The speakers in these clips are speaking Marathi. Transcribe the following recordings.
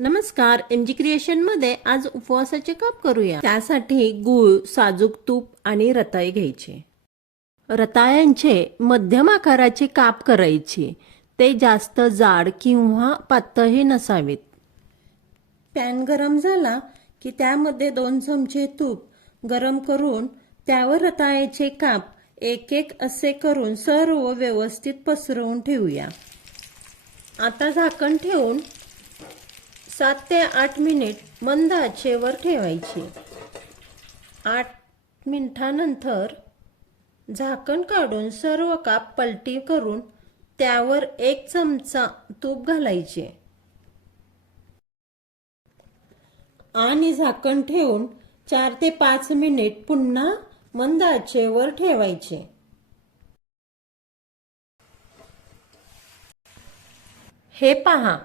नमस्कार एम जी क्रिएशनमध्ये आज उपवासाचे काप करूया. त्यासाठी गूळ साजूक तूप आणि रताळे घ्यायचे. रताळ्यांचे मध्यम आकाराचे काप करायचे. ते जास्त जाड किंवा पातळही नसावेत. पॅन गरम झाला की त्यामध्ये दोन चमचे तूप गरम करून त्यावर रताळ्याचे काप एक एक असे करून सर्व व्यवस्थित पसरवून ठेवूया. आता झाकण ठेवून सात ते आठ मिनिट मंद आचेवर ठेवायची. आठ मिनिटानंतर झाकण काढून सर्व काप पलटी करून त्यावर एक चमचा तूप घालायचे. आणि झाकण ठेवून चार ते पाच मिनिट पुन्हा मंद आचेवर ठेवायचे. हे पहा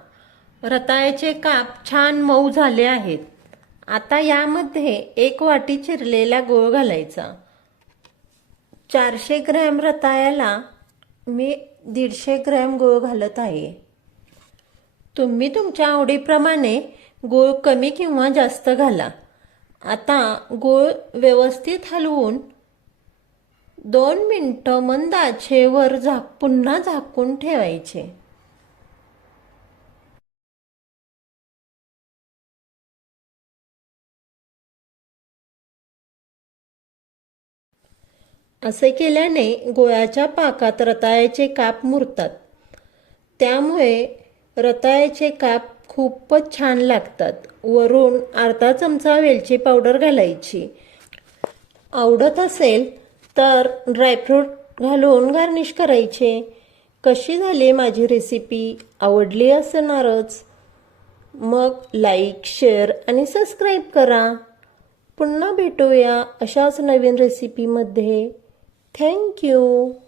रताळ्याचे काप छान मऊ झाले आहेत. आता यामध्ये एक वाटी चिरलेला गोळ घालायचा. चारशे ग्रॅम रताळ्याला मी दीडशे ग्रॅम गोळ घालत आहे. तुम्ही तुमच्या आवडीप्रमाणे गोळ कमी किंवा जास्त घाला. आता गोळ व्यवस्थित हलवून दोन मिनटं मंद आचेवर झाक पुन्हा झाकून ठेवायचे. असे केल्याने गोळ्याच्या पाकात रताळ्याचे काप मुरतात. त्यामुळे रताळ्याचे काप खूपच छान लागतात. वरून अर्धा चमचा वेलची पावडर घालायची. आवडत असेल तर ड्रायफ्रूट घालून गार्निश करायचे. कशी झाली माझी रेसिपी? आवडली असणारच. मग लाईक शेअर आणि सबस्क्राईब करा. पुन्हा भेटूया अशाच नवीन रेसिपीमध्ये. Thank you.